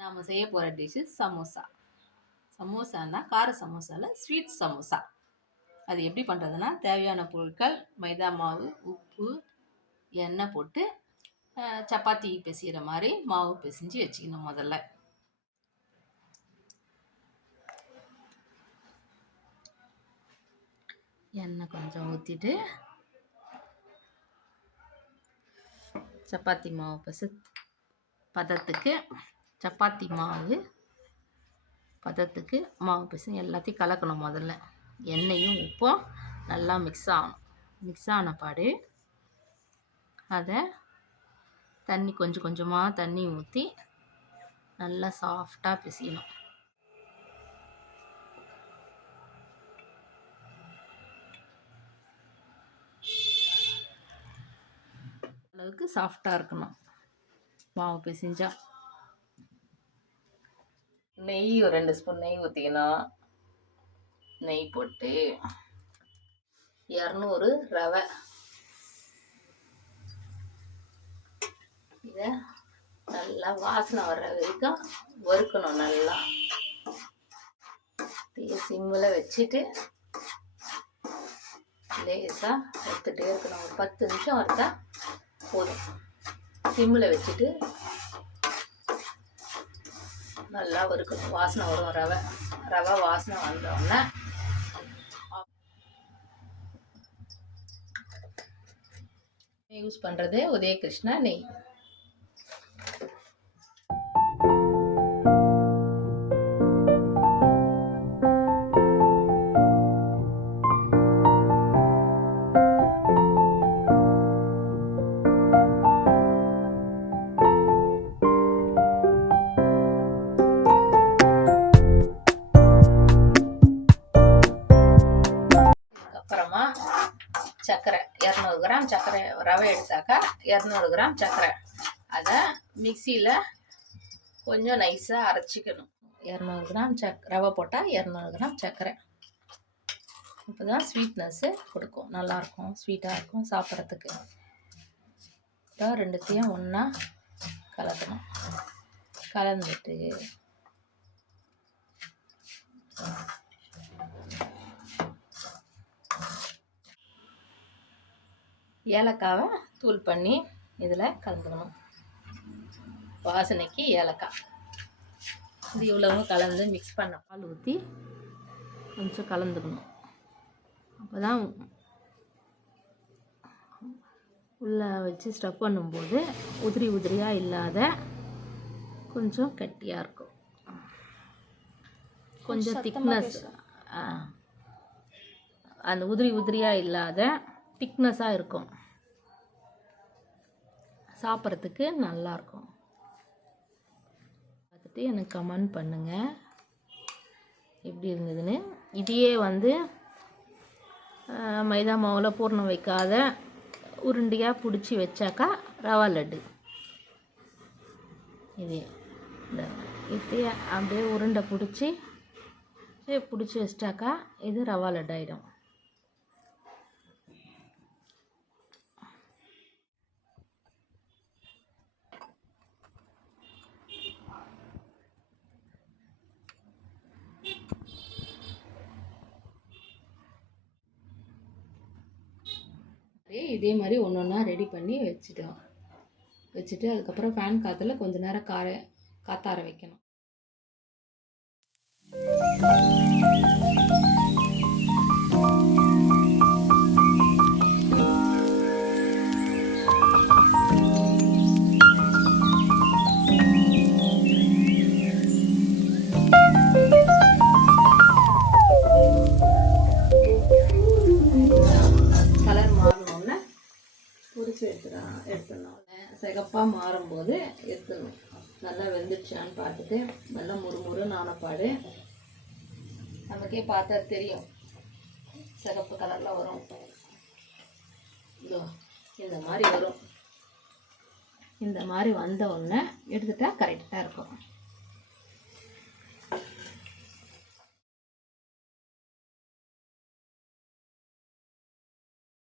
நாம் செய்ய போகிற டிஷ்ஷு சமோசா. சமோசான்னா கார சமோசாவில் ஸ்வீட் சமோசா. அது எப்படி பண்ணுறதுன்னா, தேவையான பொருட்கள் மைதா மாவு, உப்பு, எண்ணெய் போட்டு சப்பாத்தி பிசைகிற மாதிரி மாவு பிசைஞ்சு வச்சுக்கணும். முதல்ல எண்ணெய் கொஞ்சம் ஊற்றிட்டு சப்பாத்தி மாவு பதத்துக்கு சப்பாத்தி மாவு பதத்துக்கு மாவு பிசைஞ்சு எல்லாத்தையும் கலக்கணும். முதல்ல எண்ணெயும் உப்பும் நல்லா மிக்ஸ் ஆகணும். மிக்ஸ் ஆன பாடு அதை தண்ணி கொஞ்சம் கொஞ்சமாக தண்ணி ஊற்றி நல்லா சாஃப்டாக பிசையணும். அளவுக்கு சாஃப்டாக இருக்கணும் மாவு பிசைஞ்சா. நெய் ஒரு 2 ஸ்பூன் நெய் ஊற்றிக்கணும். நெய் போட்டு 200 ரவை, இதை நல்லா வாசனை வர்ற வரைக்கும் வறுக்கணும். நல்லா சிம்மில் வச்சுட்டு லேசாக வறுத்துட்டே இருக்கணும். ஒரு 10 நிமிஷம் வறுத்தா போதும். சிம்மில் வச்சுட்டு நல்லா வறுக்கணும். வாசனை வரும். ரவை வாசனை வந்தோடனே யூஸ் பண்ணுறது உதயகிருஷ்ணா நெய். அப்புறமா சர்க்கரை 200 கிராம் சர்க்கரை, ரவை எடுத்தாக்கா 200 கிராம் சர்க்கரை. அதை மிக்சியில் கொஞ்சம் நைஸாக அரைச்சிக்கணும். 200 கிராம் ரவை போட்டால் 200 கிராம் சர்க்கரை. இப்போ தான் ஸ்வீட்னஸ்ஸு கொடுக்கும். நல்லாயிருக்கும், ஸ்வீட்டாக இருக்கும் சாப்பிட்றதுக்கு. இப்போ ரெண்டுத்தையும் ஒன்றா கலக்கணும். கலந்துட்டு ஏலக்காவை தூள் பண்ணி இதில் கலந்துக்கணும். வாசனைக்கு ஏலக்காய். இது இவ்வளவும் கலந்து மிக்ஸ் பண்ண பால் ஊற்றி கொஞ்சம் கலந்துக்கணும். அப்போ தான் உள்ளே வச்சு ஸ்டஃப் பண்ணும்போது உதிரி உதிரியாக இல்லாத கொஞ்சம் கட்டியாக இருக்கும். கொஞ்சம் திக்னஸ், அந்த உதிரி உதிரியாக இல்லாத திக்னஸாக இருக்கும். சாப்பிட்றதுக்கு நல்லாயிருக்கும். பார்த்துட்டு எனக்கு கமெண்ட் பண்ணுங்கள் எப்படி இருந்ததுன்னு. இதையே மைதா மாவில் பூர்ணம் வைக்காத உருண்டையாக பிடிச்சி வச்சாக்கா ரவா லட்டு. இதையே அப்படியே உருண்டை பிடிச்சி வச்சிட்டாக்கா இது ரவா லட்டு ஆகிடும். இதே மாதிரி ஒன்று ஒன்றா ரெடி பண்ணி வச்சுட்டு அதுக்கப்புறம் ஃபேன் காற்றுல கொஞ்ச நேரம் காத்தார வைக்கணும். எடுத்துடணும். சிகப்பாக மாறும்போது எடுத்துடணும். நல்லா வெந்துடுச்சான்னு பார்த்துட்டு நல்லா முறுமுறுன்னு ஆனப்பாடு நமக்கே பார்த்தா தெரியும். சிகப்பு கலரில் வரும். இதோ இந்த மாதிரி வரும். இந்த மாதிரி வந்த உடனே எடுத்துட்டா கரெக்டாக இருக்கும்.